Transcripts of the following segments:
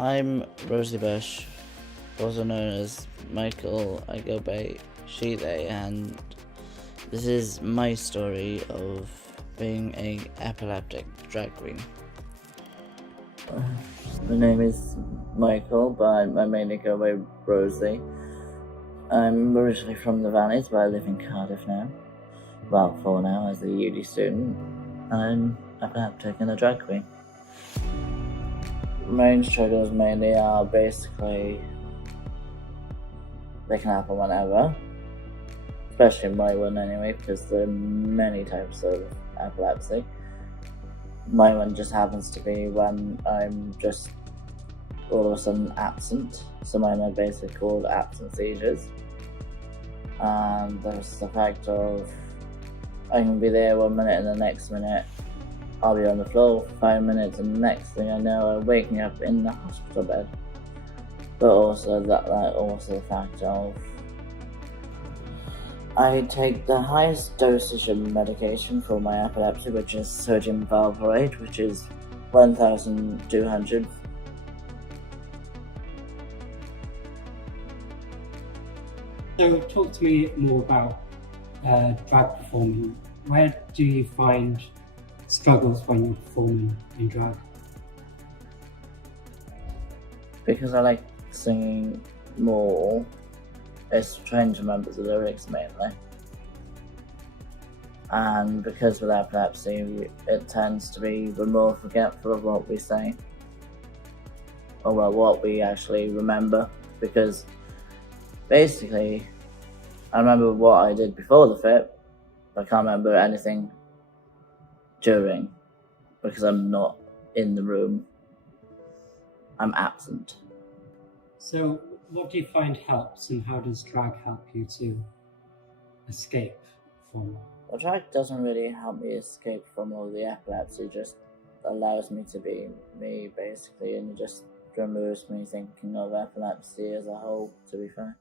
I'm Rosie Bush, also known as Michael. I go by she, they, and this is my story of being a epileptic drag queen. My name is Michael, but I mainly go by Rosie. I'm originally from the Valleys, but I live in Cardiff now. Well, for now, as a uni student. I'm epileptic and a drag queen. Main struggles mainly are basically they can happen whenever, especially my one anyway, because there are many types of epilepsy. My one just happens to be when I'm just all of a sudden absent, so mine are basically called absent seizures. And there's the fact of I can be there 1 minute and the next minute I'll be on the floor for 5 minutes, and the next thing I know I'm waking up in the hospital bed. But also also the fact of I take the highest dosage of medication for my epilepsy, which is sodium valproate, which is 1,200. So talk to me more about drag performing. Where do you find struggles when you're performing in drag? Because I like singing more, it's trying to remember the lyrics mainly. And because with epilepsy, it tends to be we're more forgetful of what we say, or well, what we actually remember. Because basically, I remember what I did before the fit, but I can't remember anything during, because I'm not in the room. I'm absent. So what do you find helps, and how does drag help you to escape from? Well, drag doesn't really help me escape from all the epilepsy, it just allows me to be me basically, and it just removes me thinking of epilepsy as a whole, to be fair.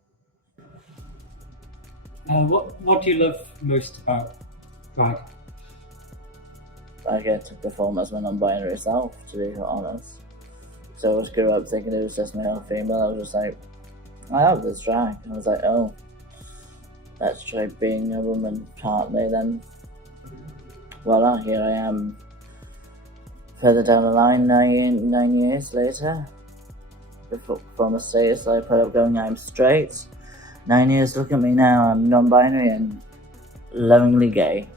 What do you love most about drag? I get to perform as my non-binary self, to be honest. So I just grew up thinking it was just male or female. I was just like, I have this drag. I was like, oh, let's try being a woman partly then. Voila, here I am. Further down the line, 9 years later, before my status I put up going, I'm straight. 9 years, look at me now, I'm non-binary and lovingly gay.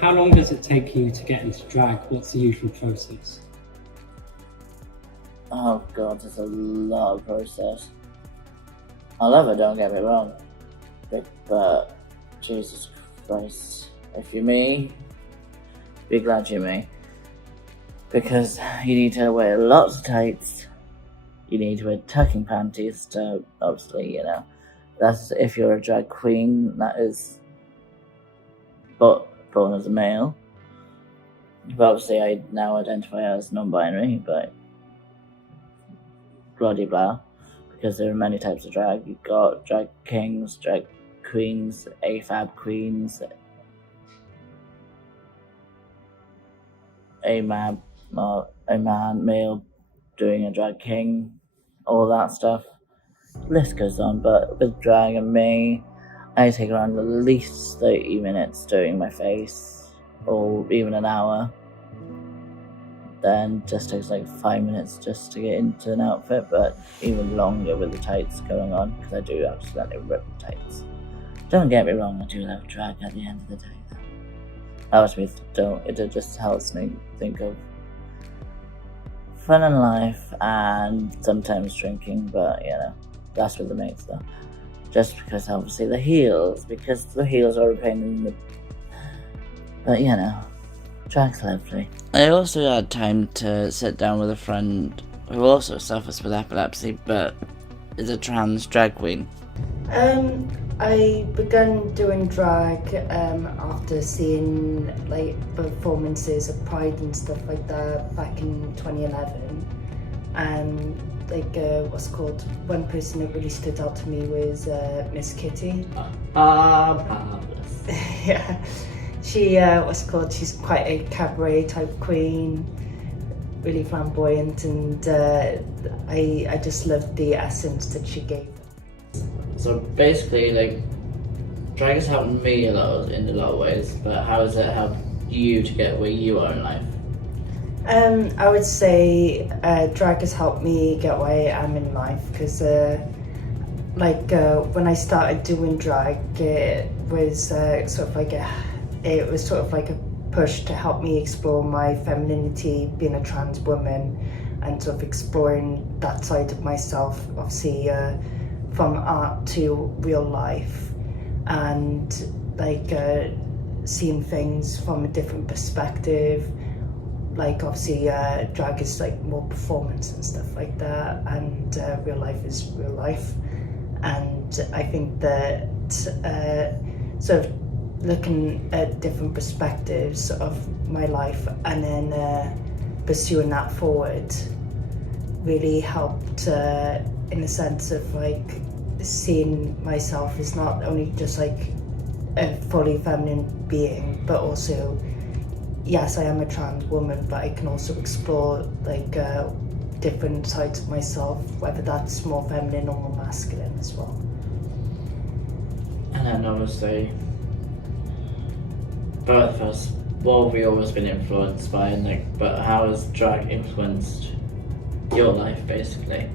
How long does it take you to get into drag? What's the usual process? Oh god, it's a lot of process. I love it, don't get me wrong. But Jesus Christ, if you're me, be glad you're me. Because you need to wear lots of tights. You need to wear tucking panties to, obviously, that's if you're a drag queen, that is born as a male. But obviously I now identify as non-binary, but blah de blah, because there are many types of drag. You've got drag kings, drag queens, AFAB queens, a man male doing a drag king, all that stuff. List goes on, but with drag and me, I take around at least 30 minutes doing my face, or even an hour. Then just takes like 5 minutes just to get into an outfit, but even longer with the tights going on, because I do accidentally rip the tights. Don't get me wrong, I do love drag at the end of the day. It just helps me think of fun in life and sometimes drinking, but that's with the mates though. Just because obviously the heels are a pain in the... But drag's lovely. I also had time to sit down with a friend who also suffers with epilepsy, but is a trans drag queen. I began doing drag after seeing performances of Pride and stuff like that back in 2011, and one person that really stood out to me was Miss Kitty. Marvelous. Yeah, she's quite a cabaret type queen. really flamboyant, and I just loved the essence that she gave. So basically, like, drag has helped me in a lot of ways, but how has it helped you to get where you are in life? I would say drag has helped me get where I am in life, because when I started doing drag, it was sort of like a push to help me explore my femininity, being a trans woman, and sort of exploring that side of myself, obviously from art to real life, and seeing things from a different perspective. Like, obviously drag is like more performance and stuff like that, and real life is real life. And I think that sort of looking at different perspectives of my life and then pursuing that forward really helped in the sense of like seeing myself as not only just like a fully feminine being, but also, yes, I am a trans woman, but I can also explore like different sides of myself, whether that's more feminine or more masculine as well. And then obviously, both of us, what have we always been influenced by, and like, but how has drag influenced your life, basically?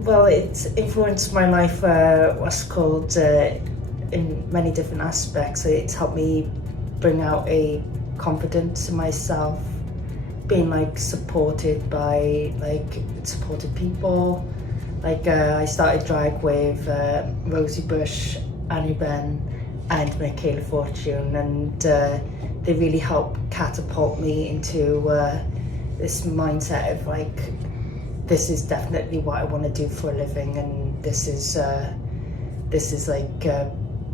Well, it's influenced my life, what's called, in many different aspects. It's helped me bring out a confidence in myself, being like supported by supported people. Like I started drag with Rosie Bush, Annie Ben, and Michaela Fortune, and they really helped catapult me into this mindset of like, this is definitely what I want to do for a living, and this is like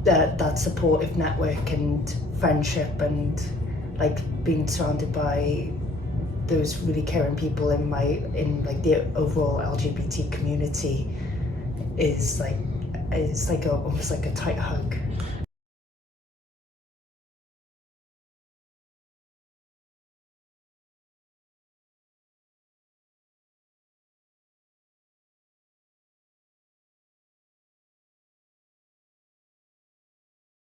that supportive network and friendship, and like being surrounded by those really caring people in the overall LGBT community is like almost like a tight hug.